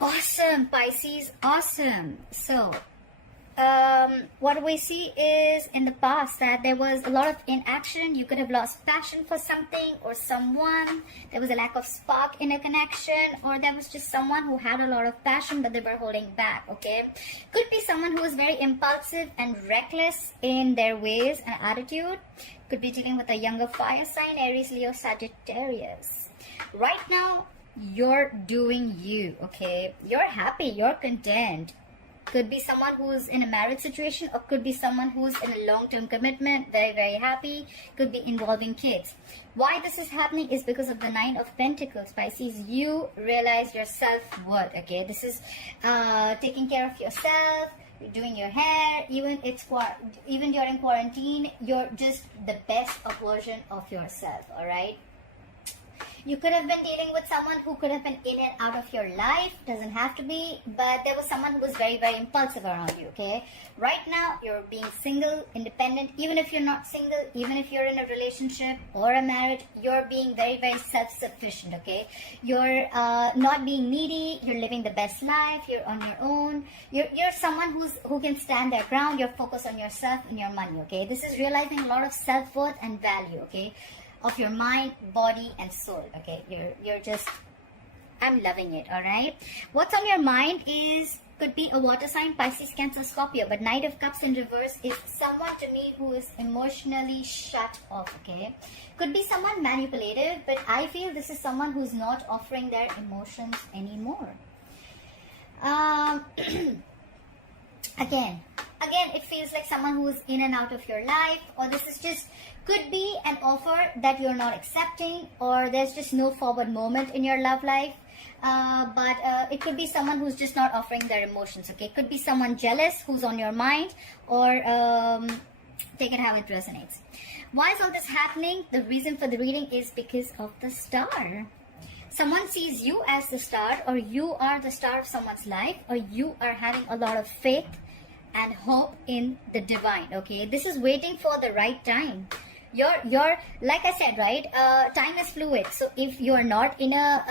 Awesome, Pisces, awesome. So, what we see is in the past that there was a lot of inaction. You could have lost passion for something or someone. There was a lack of spark in a connection, or there was just someone who had a lot of passion but they were holding back. Okay, could be someone who is very impulsive and reckless in their ways and attitude. Could be dealing with a younger fire sign, Aries, Leo, Sagittarius. Right now, you're doing you. Okay, you're happy, you're content. Could be someone who's in a marriage situation, or could be someone who's in a long-term commitment, very happy. Could be involving kids. Why this is happening is because of the Nine of Pentacles, Pisces. You realize your self-worth. Okay, this is taking care of yourself, doing your hair. Even during quarantine, you're just the best version of yourself. All right. You could have been dealing with someone who could have been in and out of your life. Doesn't have to be, but there was someone who was very impulsive around you, okay? Right now, you're being single, independent. Even if you're not single, even if you're in a relationship or a marriage, you're being very self-sufficient, okay? You're not being needy. You're living the best life. You're on your own. You're someone who can stand their ground. You're focused on yourself and your money, okay? This is realizing a lot of self-worth and value, okay? Of your mind, body, and soul. Okay, you're just, I'm loving it. All right, what's on your mind is, could be a water sign, Pisces, Cancer, Scorpio. But Knight of Cups in reverse is someone to me who is emotionally shut off. Okay, could be someone manipulative, but I feel this is someone who's not offering their emotions anymore. Again, it feels like someone who's in and out of your life, or this is just, could be an offer that you're not accepting, or there's just no forward moment in your love life. But it could be someone who's just not offering their emotions. Okay, could be someone jealous who's on your mind, or take it how it resonates. Why is all this happening? The reason for the reading is because of the star. Someone sees you as the star, or you are the star of someone's life, or you are having a lot of faith and hope in the divine. Okay, this is waiting for the right time. You're like I said, right? Time is fluid. So if you're not in a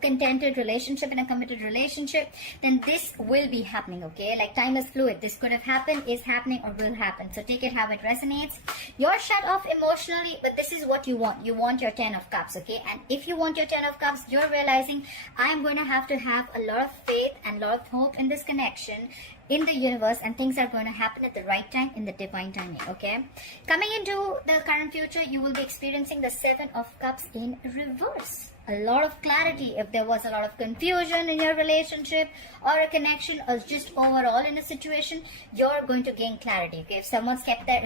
contented relationship, in a committed relationship, then this will be happening. Okay, like time is fluid. This could have happened, is happening, or will happen. So take it how it resonates. You're shut off emotionally, but this is what you want. You want your 10 of Cups. Okay, and if you want your 10 of Cups, you're realizing I'm going to have a lot of faith and a lot of hope in this connection, in the universe, and things are going to happen at the right time, in the divine timing. Okay, coming into the current future, you will be experiencing the 7 of Cups in reverse. A lot of clarity. If there was a lot of confusion in your relationship or a connection, or just overall in a situation, you're going to gain clarity. Okay, if someone's kept their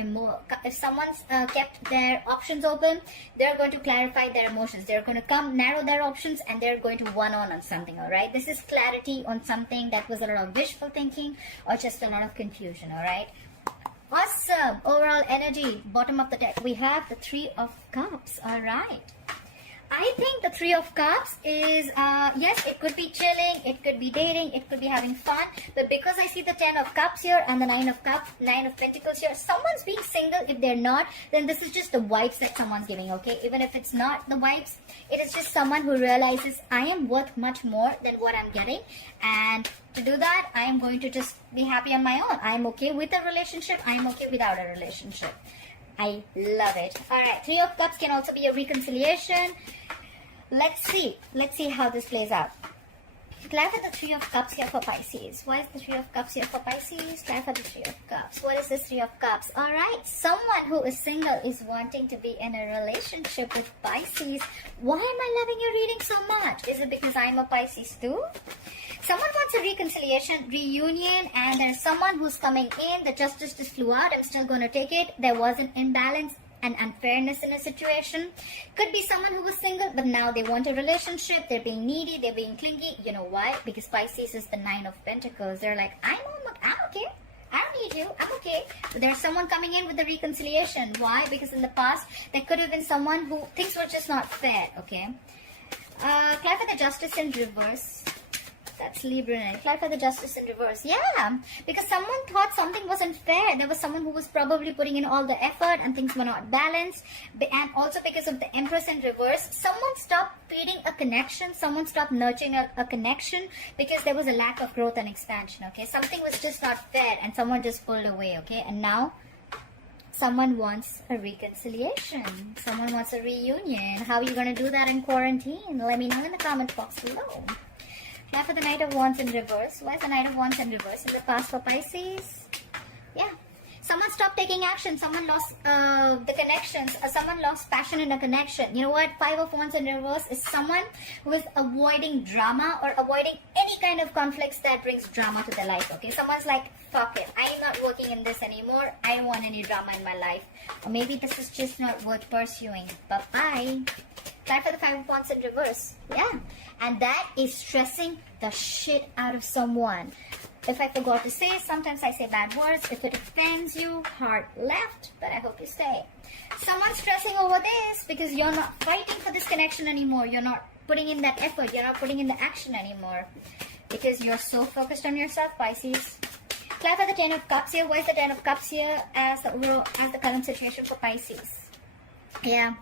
kept their options open, they're going to clarify their emotions. They're going to come narrow their options, and they're going to on something. All right, this is clarity on something that was a lot of wishful thinking or just a lot of confusion. All right. Awesome. Overall energy. Bottom of the deck, we have the 3 of Cups. All right. I think the 3 of Cups is, yes, it could be chilling, it could be dating, it could be having fun. But because I see the 10 of Cups here and the 9 of Pentacles here, someone's being single. If they're not, then this is just the vibes that someone's giving, okay? Even if it's not the vibes, it is just someone who realizes I am worth much more than what I'm getting. And to do that, I am going to just be happy on my own. I'm okay with a relationship. I'm okay without a relationship. I love it. Alright, 3 of Cups can also be a reconciliation. Let's see how this plays out. Clarify the 3 of Cups here for Pisces. Why is the 3 of Cups here for Pisces? Clarify the 3 of Cups. What is this 3 of Cups? Alright, someone who is single is wanting to be in a relationship with Pisces. Why am I loving your reading so much? Is it because I'm a Pisces too? Someone wants a reconciliation, reunion, and there's someone who's coming in. The justice just flew out. I'm still going to take it. There was an imbalance and unfairness in a situation. Could be someone who was single, but now they want a relationship. They're being needy. They're being clingy. You know why? Because Pisces is the 9 of Pentacles. They're like, I'm okay. I don't need you. I'm okay. But there's someone coming in with the reconciliation. Why? Because in the past, there could have been someone who things were just not fair. Okay. Clarify the justice in reverse. That's Libra energy. Clarify the Justice in reverse. Yeah, because someone thought something wasn't fair. There was someone who was probably putting in all the effort and things were not balanced. And also because of the Empress in reverse, someone stopped feeding a connection. Someone stopped nurturing a connection because there was a lack of growth and expansion. Okay, something was just not fair and someone just pulled away. Okay, and now someone wants a reconciliation. Someone wants a reunion. How are you going to do that in quarantine? Let me know in the comment box below. Now for the Knight of Wands in reverse. Why is the Knight of Wands in reverse in the past for Pisces? Yeah. Someone stopped taking action. Someone lost the connections. Someone lost passion in a connection. You know what? Five of Wands in reverse is someone who is avoiding drama or avoiding any kind of conflicts that brings drama to their life. Okay, someone's like, fuck it, I am not working in this anymore. I don't want any drama in my life. Or maybe this is just not worth pursuing. Bye-bye. Time for the Five of Wands in reverse. Yeah, and that is stressing the shit out of someone. If I forgot to say, sometimes I say bad words. If it offends you, heart left, but I hope you stay. Someone's stressing over this because you're not fighting for this connection anymore. You're not putting in that effort. You're not putting in the action anymore because you're so focused on yourself, Pisces. Clarify the Ten of Cups here. Why is the Ten of Cups here as the current situation for Pisces? Yeah,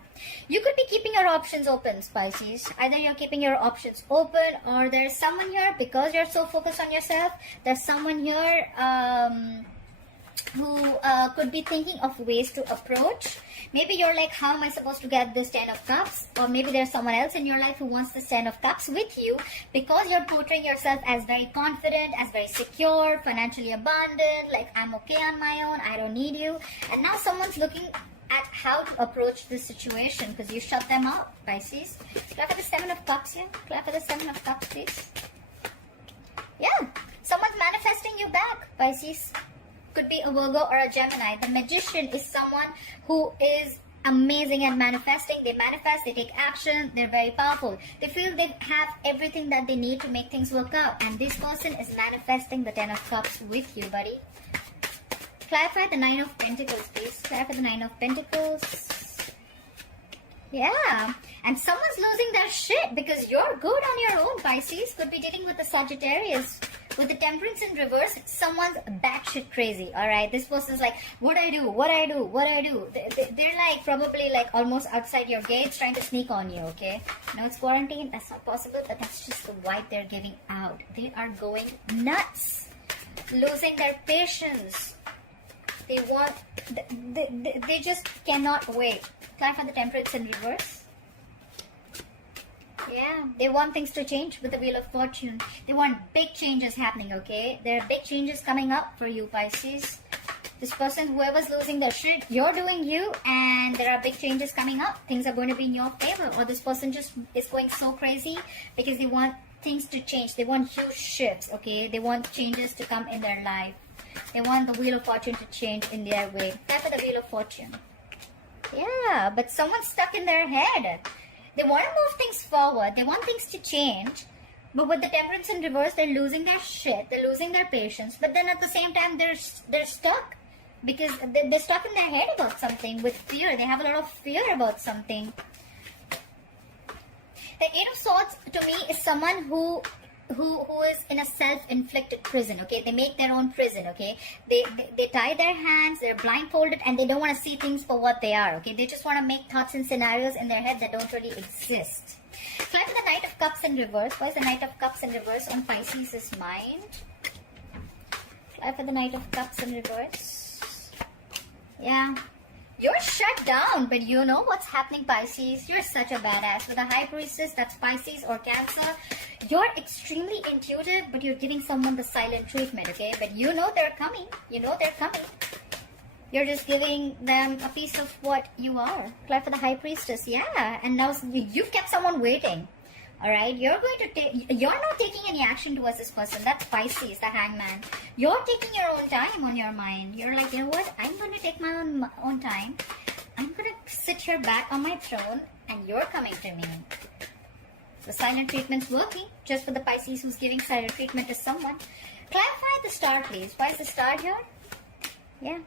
you could be keeping your options open, Pisces. Either you're keeping your options open or there's someone here, because you're so focused on yourself, there's someone here who could be thinking of ways to approach. Maybe you're like, how am I supposed to get this Ten of Cups? Or maybe there's someone else in your life who wants this Ten of Cups with you because you're portraying yourself as very confident, as very secure, financially abundant, like I'm okay on my own, I don't need you. And now someone's looking at how to approach this situation because you shut them out, Pisces. Clap for the Seven of Cups here. Clap for the Seven of Cups, please. Yeah, someone's manifesting you back, Pisces. Could be a Virgo or a Gemini. The Magician is someone who is amazing at manifesting. They manifest, they take action, they're very powerful. They feel they have everything that they need to make things work out. And this person is manifesting the Ten of Cups with you, buddy. Clarify the Nine of Pentacles, please. Clarify the Nine of Pentacles. Yeah. And someone's losing their shit because you're good on your own, Pisces. Could be dealing with the Sagittarius. With the Temperance in reverse, someone's batshit crazy, alright? This person's like, what I do, what I do, what I do. They're like, probably like almost outside your gates trying to sneak on you, okay? No, it's quarantine. That's not possible, but that's just the vibe they're giving out. They are going nuts. Losing their patience. They want, they just cannot wait. Time for the Temperance in reverse. Yeah, they want things to change with the Wheel of Fortune. They want big changes happening, okay? There are big changes coming up for you, Pisces. This person, whoever's losing their shit, you're doing you, and there are big changes coming up. Things are going to be in your favor, or this person just is going so crazy because they want things to change. They want huge shifts, okay? They want changes to come in their life. They want the Wheel of Fortune to change in their way. Time for the Wheel of Fortune. Yeah, but someone's stuck in their head. They want to move things forward. They want things to change. But with the Temperance in reverse, they're losing their shit. They're losing their patience. But then at the same time, they're stuck. Because they're stuck in their head about something with fear. They have a lot of fear about something. The Eight of Swords, to me, is someone who is in a self-inflicted prison, okay? They make their own prison, okay? They tie their hands, they're blindfolded, and they don't want to see things for what they are, okay? They just want to make thoughts and scenarios in their head that don't really exist. Try for the Knight of Cups in reverse. Why is the Knight of Cups in reverse on Pisces' mind? Try for the Knight of Cups in reverse. Yeah. You're shut down, but you know what's happening, Pisces. You're such a badass. With a High Priestess, that's Pisces or Cancer, you're extremely intuitive, but you're giving someone the silent treatment, okay? But you know they're coming. You know they're coming. You're just giving them a piece of what you are. Apply for the High Priestess, yeah. And now you've kept someone waiting, all right? You're not taking any action towards this person. That's Pisces, the Hangman. You're taking your own time on your mind. You're like, you know what? I'm going to take my own time. I'm going to sit here back on my throne, and you're coming to me. The silent treatment's working. Just for the Pisces who's giving silent treatment to someone. Clarify the star, please. Why is the star here? Yeah.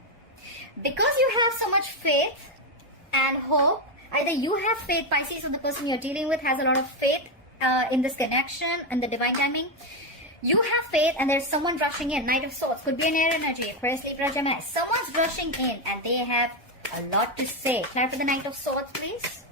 Because you have so much faith and hope. Either you have faith, Pisces, or the person you're dealing with has a lot of faith in this connection and the divine timing. You have faith and there's someone rushing in. Knight of Swords could be an air energy, Aquarius, Libra, Gemini. Someone's rushing in and they have a lot to say. Clarify the Knight of Swords, please.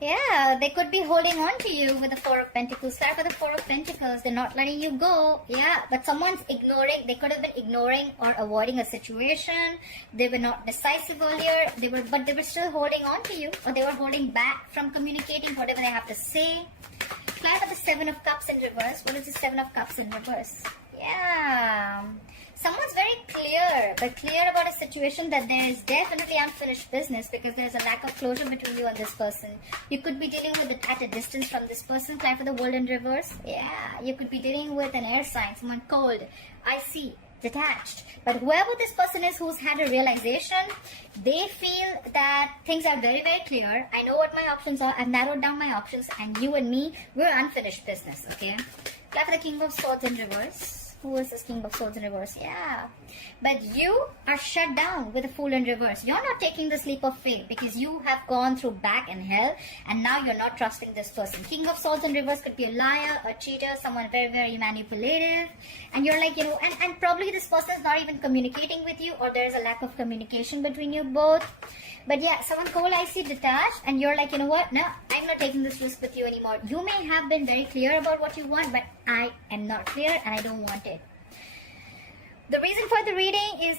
Yeah, they could be holding on to you with the Four of Pentacles. Clarify the Four of Pentacles. They're not letting you go. Yeah, but someone's ignoring. They could have been ignoring or avoiding a situation. They were not decisive earlier. But they were still holding on to you, or they were holding back from communicating whatever they have to say. Clarify the Seven of Cups in reverse. What is the Seven of Cups in reverse? Yeah. Someone's very clear about a situation that there is definitely unfinished business because there's a lack of closure between you and this person. You could be dealing with it at a distance from this person. Clarify the World in reverse. Yeah, you could be dealing with an air sign, someone cold, icy, detached. But whoever this person is who's had a realization, they feel that things are very, very clear. I know what my options are. I've narrowed down my options, and you and me, we're unfinished business, okay? Clarify the King of Swords in reverse. Who is this King of Swords in reverse? Yeah. But you are shut down with the Fool in reverse. You're not taking this leap of faith because you have gone through back and hell and now you're not trusting this person. King of Swords in reverse could be a liar, a cheater, someone very, very manipulative. And you're like, and probably this person is not even communicating with you, or there's a lack of communication between you both. But yeah, someone cold, icy, detached, and you're like, you know what? No, I'm not taking this risk with you anymore. You may have been very clear about what you want, but I am not clear and I don't want it. The reason for the reading is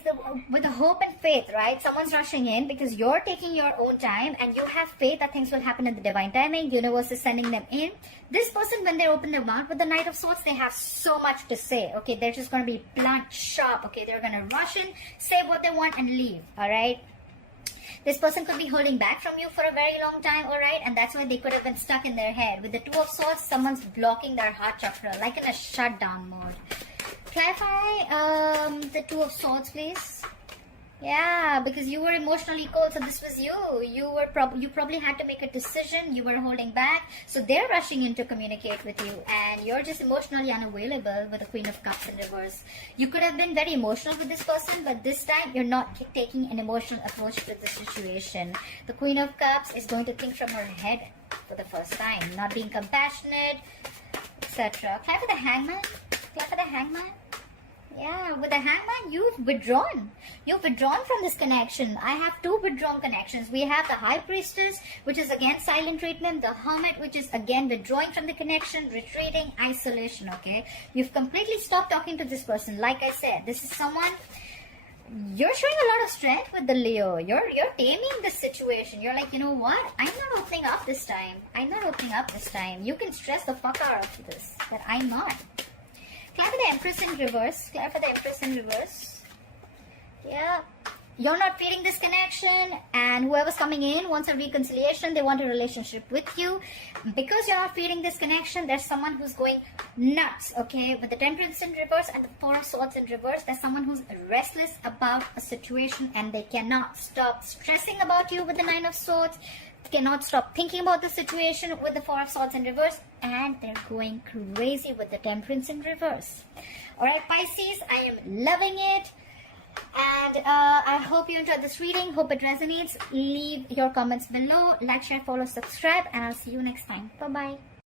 with the hope and faith, right? Someone's rushing in because you're taking your own time and you have faith that things will happen in the divine timing. Universe is sending them in. This person, when they open their mouth with the Knight of Swords, they have so much to say. Okay, they're just going to be blunt, sharp. Okay, they're going to rush in, say what they want and leave. All right. This person could be holding back from you for a very long time, alright? And that's why they could have been stuck in their head. With the Two of Swords, someone's blocking their heart chakra, like in a shutdown mode. Clarify the Two of Swords, please. Yeah, because you were emotionally cold, so this was you. You probably had to make a decision. You were holding back, so they're rushing in to communicate with you, and you're just emotionally unavailable with the Queen of Cups in reverse. You could have been very emotional with this person, but this time you're not taking an emotional approach to the situation. The Queen of Cups is going to think from her head for the first time, not being compassionate, etc. Clarify the Hangman. Clarify the Hangman. Yeah, with the Hangman, you've withdrawn. You've withdrawn from this connection. I have two withdrawn connections. We have the High Priestess, which is again silent treatment. The Hermit, which is again withdrawing from the connection, retreating, isolation, okay? You've completely stopped talking to this person. Like I said, this is someone... You're showing a lot of strength with the Leo. You're taming the situation. You're like, you know what? I'm not opening up this time. I'm not opening up this time. You can stress the fuck out of this, but I'm not. Clarify the Empress in reverse. Clarify the Empress in reverse. Yeah. You're not feeling this connection, and whoever's coming in wants a reconciliation. They want a relationship with you. Because you're not feeling this connection, there's someone who's going nuts, okay? With the Temperance in reverse and the Four of Swords in reverse, there's someone who's restless about a situation and they cannot stop stressing about you with the Nine of Swords. Cannot stop thinking about the situation with the Four of Swords in reverse, and they're going crazy with the Temperance in reverse. Alright, Pisces, I am loving it, and I hope you enjoyed this reading. Hope it resonates. Leave your comments below, like, share, follow, subscribe, and I'll see you next time. Bye bye.